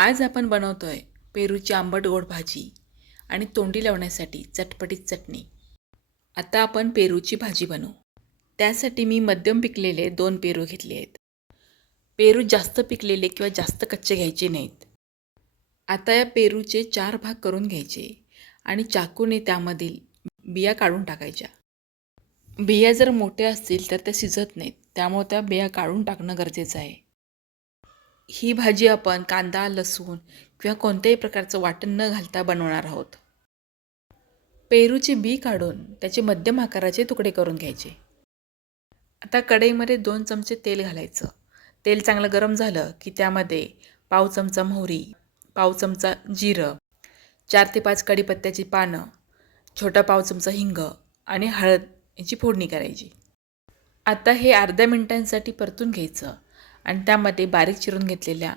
आज आपण बनवतो आहे पेरूची आंबट गोड भाजी आणि तोंडी लावण्यासाठी चटपटीत चटणी. आता आपण पेरूची भाजी बनवू. त्यासाठी मी मध्यम पिकलेले दोन पेरू घेतले आहेत. पेरू जास्त पिकलेले किंवा जास्त कच्चे घ्यायचे नाहीत. आता या पेरूचे चार भाग करून घ्यायचे आणि चाकूने त्यामधील बिया काढून टाकायच्या. बिया जर मोठ्या असतील तर त्या शिजत नाहीत. त्यामुळे त्या बिया काढून टाकणं गरजेचं आहे. ही भाजी आपण कांदा लसूण किंवा कोणत्याही प्रकारचं वाटण न घालता बनवणार आहोत. पेरूची बी काढून त्याचे मध्यम आकाराचे तुकडे करून घ्यायचे. आता कढईमध्ये दोन चमचे तेल घालायचं. तेल चांगलं गरम झालं की त्यामध्ये पाव चमचा मोहरी पाव चमचा जिरं चार ते पाच कढीपत्त्याची पानं छोटा पाव चमचा हिंग आणि हळद याची फोडणी करायची. आता हे अर्ध्या मिनिटांसाठी परतून घ्यायचं. आणि त्यामध्ये बारीक चिरून घेतलेल्या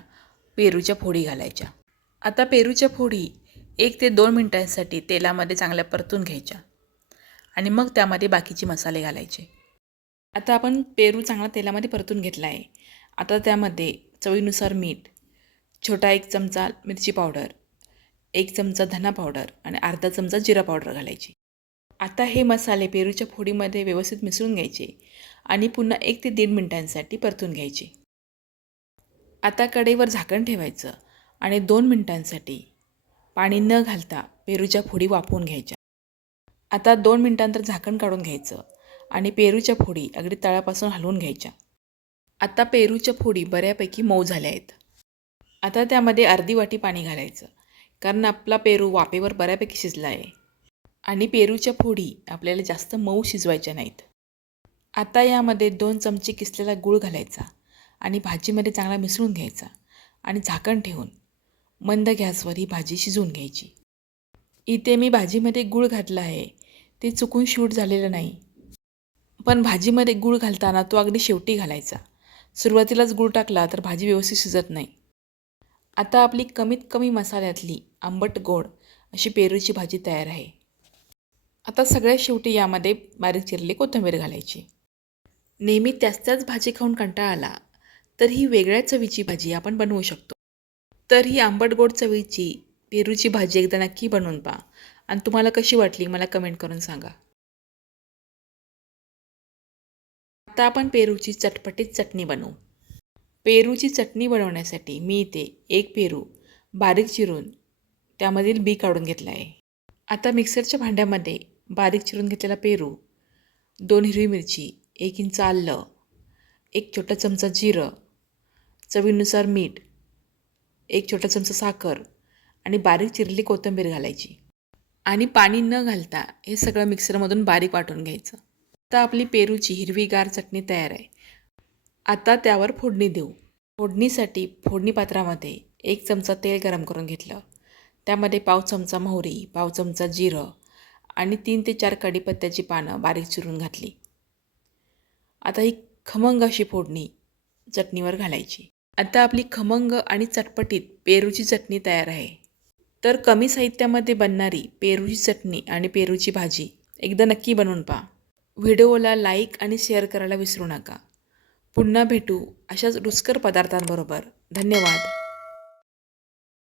पेरूच्या फोडी घालायच्या. आता पेरूच्या फोडी एक ते दोन मिनटांसाठी तेलामध्ये चांगल्या परतून घ्यायच्या आणि मग त्यामध्ये बाकीचे मसाले घालायचे. आता आपण पेरू चांगला तेलामध्ये परतून घेतला आहे. आता त्यामध्ये चवीनुसार मीठ छोटा एक चमचा मिरची पावडर एक चमचा धना पावडर आणि अर्धा चमचा जिरा पावडर घालायची. आता हे मसाले पेरूच्या फोडीमध्ये व्यवस्थित मिसळून घ्यायचे आणि पुन्हा एक ते दीड मिनटांसाठी परतून घ्यायचे. आता कडेवर झाकण ठेवायचं आणि दोन मिनिटांसाठी पाणी न घालता पेरूच्या फोडी वाफवून घ्यायच्या. आता दोन मिनिटांतर झाकण काढून घ्यायचं आणि पेरूच्या फोडी अगदी तळापासून हलवून घ्यायच्या. आता पेरूच्या फोडी बऱ्यापैकी मऊ झाल्या आहेत. आता त्यामध्ये अर्धी वाटी पाणी घालायचं कारण आपला पेरू वाफेवर बऱ्यापैकी शिजला आहे. आणि पेरूच्या फोडी आपल्याला जास्त मऊ शिजवायच्या नाहीत. आता यामध्ये दोन चमचे किसलेला गूळ घालायचा आणि भाजीमध्ये चांगला मिसळून घ्यायचा आणि झाकण ठेवून मंद गॅसवर ही भाजी शिजवून घ्यायची. इथे मी भाजीमध्ये गूळ घातला आहे. ते चुकून शूट झालेलं नाही. पण भाजीमध्ये गूळ घालताना तो अगदी शेवटी घालायचा. सुरुवातीलाच गूळ टाकला तर भाजी व्यवस्थित शिजत नाही. आता आपली कमीत कमी मसाल्यातली आंबट गोड अशी पेरूची भाजी तयार आहे. आता सगळ्यात शेवटी यामध्ये बारीक चिरलेली कोथिंबीर घालायची. नेहमी त्याच त्याच भाजी खाऊन कंटाळा आला. तर ही वेगळ्या चवीची भाजी आपण बनवू शकतो. तर ही आंबट गोड चवीची पेरूची भाजी एकदा नक्की बनवून पहा. आणि तुम्हाला कशी वाटली मला कमेंट करून सांगा. आता आपण पेरूची चटपटीत चटणी बनवू. पेरूची चटणी बनवण्यासाठी मी इथे एक पेरू बारीक चिरून त्यामधील बी काढून घेतला आहे. आता मिक्सरच्या भांड्यामध्ये बारीक चिरून घेतलेला पेरू दोन हिरवी मिरची एक इंच आलं एक छोटा चमचा जिरं चवीनुसार मीठ एक छोटा चमचा साखर आणि बारीक चिरली कोथिंबीर घालायची. आणि पाणी न घालता हे सगळं मिक्सरमधून बारीक वाटून घ्यायचं. आता आपली पेरूची हिरवीगार चटणी तयार आहे. आता त्यावर फोडणी देऊ. फोडणीसाठी फोडणी पात्रामध्ये एक चमचा तेल गरम करून घेतलं. त्यामध्ये पाव चमचा मोहरी पाव चमचा जिरं आणि तीन ते चार कढीपत्त्याची पानं बारीक चिरून घातली. आता ही खमंग अशी फोडणी चटणीवर घालायची. आता आपली खमंग आणि चटपटीत पेरूची चटणी तयार आहे. तर कमी साहित्यामध्ये बनणारी पेरूची चटणी आणि पेरूची भाजी एकदा नक्की बनवून पहा. व्हिडिओला लाईक आणि शेअर करायला विसरू नका. पुन्हा भेटू अशाच रुचकर पदार्थांबरोबर. धन्यवाद.